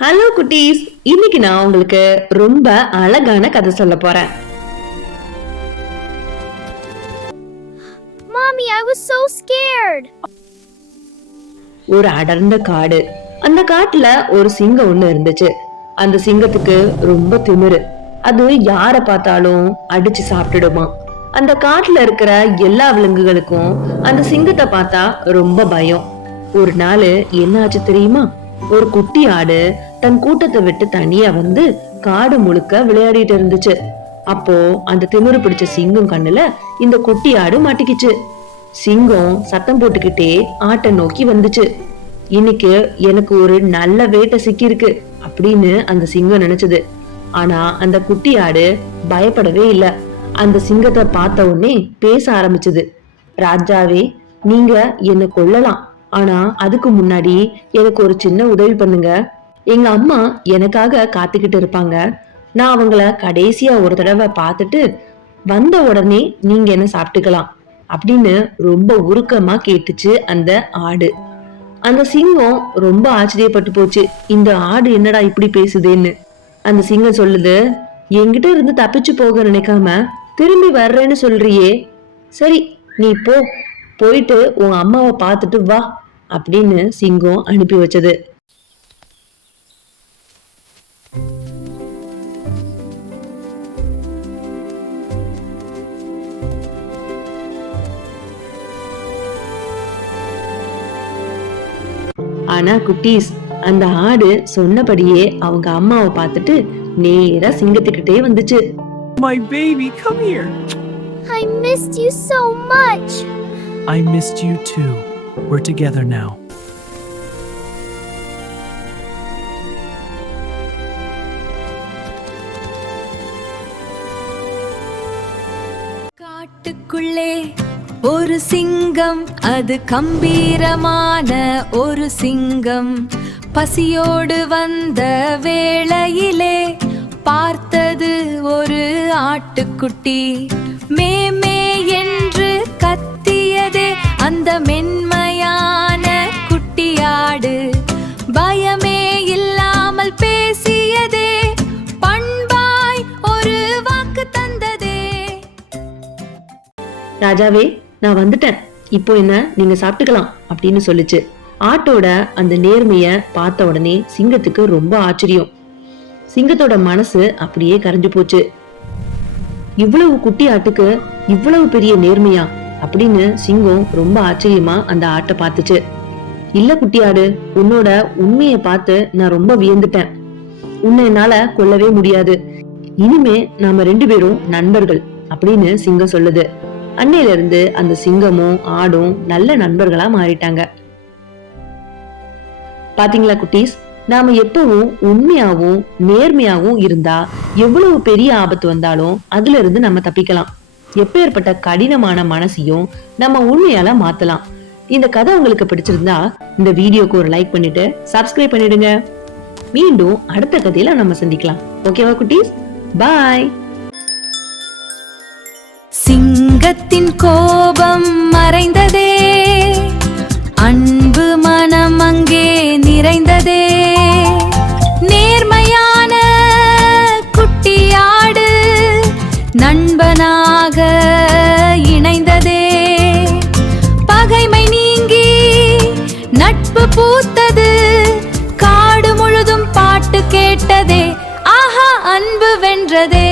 Hello குட்டீஸ், இன்னைக்கு நான் உங்களுக்கு ரொம்ப அழகான கதை சொல்ல போறேன். Mommy, I was so scared. ஒரு அடர்ந்த காடு. அந்த காட்டுல ஒரு சிங்கம் ஒண்ணு இருந்துச்சு. அந்த சிங்கத்துக்கு ரொம்ப திமிரு. அது யார பார்த்தாலும் அடிச்சு சாப்பிட்டுடுமா. அந்த காட்டுல இருக்கிற எல்லா விலங்குகளுக்கும் அந்த சிங்கத்தை பார்த்தா ரொம்ப பயம். ஒரு நாள் என்ன ஆச்சு தெரியுமா? ஒரு குட்டி ஆடு தன் கூட்டத்தை விட்டு தனியா வந்து காடு முழுக்க விளையாடிட்டு இருந்துச்சு. அப்போ அந்த திமிரு பிடிச்ச சிங்கம் கண்ணுல இந்த குட்டி ஆடு மாட்டிக்கிச்சு. சிங்கம் சத்தம் போட்டுக்கிட்டே ஆட்டை நோக்கி வந்துச்சு. இன்னைக்கு எனக்கு ஒரு நல்ல வேட்டை சிக்கிருக்கு அப்படின்னு அந்த சிங்கம் நினைச்சது. ஆனா அந்த குட்டி ஆடு பயப்படவே இல்ல. அந்த சிங்கத்தை பார்த்த உடனே பேச ஆரம்பிச்சது. ராஜாவே, நீங்க என்ன கொல்லலாம், ஆனா அதுக்கு முன்னாடி எனக்கு ஒரு சின்ன உதவி பண்ணுங்க. எங்க அம்மா எனக்காக காத்துக்கிட்டு இருப்பாங்க. நான் அவங்கள கடைசியா ஒரு தடவை பார்த்துட்டு வந்த உடனே நீங்க என்ன சாப்பிட்டுக்கலாம் அப்படின்னு ரொம்ப உருக்கமா கேட்டுச்சு அந்த ஆடு. அந்த சிங்கம் ரொம்ப ஆச்சரியப்பட்டு போச்சு. இந்த ஆடு என்னடா இப்படி பேசுதேன்னு. அந்த சிங்கம் சொல்லுது, என்கிட்ட இருந்து தப்பிச்சு போக நினைக்காம திரும்பி வர்றேன்னு சொல்றியே, சரி நீ போயிட்டு உன் அம்மாவை பார்த்துட்டு வா அப்படின்னு சிங்கம் அனுப்பி வச்சது. ஆனா குட்டீஸ், அந்த ஆடு சொன்னபடியே அவங்க அம்மாவை பார்த்துட்டு நேரா சிங்கத்துக்கிட்டே வந்துச்சு. My baby, come here. I missed you so much. I missed you too. We're together now. காட்டுக்குள்ளே ஒரு சிங்கம், அது கம்பீரமான ஒரு சிங்கம். பசியோடு வந்த வேளையிலே பார்த்தது ஒரு ஆட்டுக்குட்டி. மேமே என்று கத்தியதே அந்த மென்மையான குட்டியாடு. பயமே இல்லாமல் பேசியதே, பண்பாய் ஒரு வாக்கு தந்ததே. ராஜாவே, நான் வந்துட்டேன், இப்போ என்ன நீங்க சாப்பிட்டுக்கலாம் அப்படின்னு சொல்லுச்சு. ஆட்டோட அந்த நேர்மைய பார்த்த உடனே சிங்கத்துக்கு ரொம்ப ஆச்சரியம். சிங்கத்தோட மனசு அப்படியே கரைஞ்சு போச்சு. இவ்வளவு குட்டி ஆட்டுக்கு இவ்வளவு பெரிய நேர்மையா அப்படின்னு சிங்கம் ரொம்ப ஆச்சரியமா அந்த ஆட்டை பார்த்துச்சு. இல்ல குட்டி ஆடு, உன்னோட உண்மையை பார்த்து நான் ரொம்ப வியந்துட்டேன். உன்னை என்னால கொல்லவே முடியாது. இனிமே நாம 2 பேரும் நண்பர்கள் அப்படின்னு சிங்கம் சொல்லுது. அன்னையில இருந்து அந்த சிங்கமும் ஆடும் நல்ல நண்பர்களா மாறிட்டாங்க. பாத்தீங்களா குட்டீஸ், நாம எப்பவும் உண்மையாவும் நேர்மையாவும் இருந்தா எவ்வளவு பெரிய ஆபத்து வந்தாலும் அதுல இருந்து நம்ம தப்பிக்கலாம். எப்பேற்பட்ட கடினமான மனசையும் நம்ம உண்மையால மாத்தலாம். இந்த கதை உங்களுக்கு பிடிச்சிருந்தா இந்த வீடியோக்கு ஒரு லைக் பண்ணிட்டு சப்ஸ்கிரைப் பண்ணிடுங்க. மீண்டும் அடுத்த கதையில நம்ம சந்திக்கலாம். ஓகேவா குட்டீஸ்? பாய். சிங்கத்தின் கோபம் மறைந்ததே, அன்பு மனம் அங்கே நிறைந்ததே. நேர்மையான குட்டியாடு நண்பனாக இணைந்ததே. பகைமை நீங்கி நட்பு பூத்தது, காடு முழுதும் பாட்டு கேட்டதே. ஆஹா, அன்பு வென்றதே.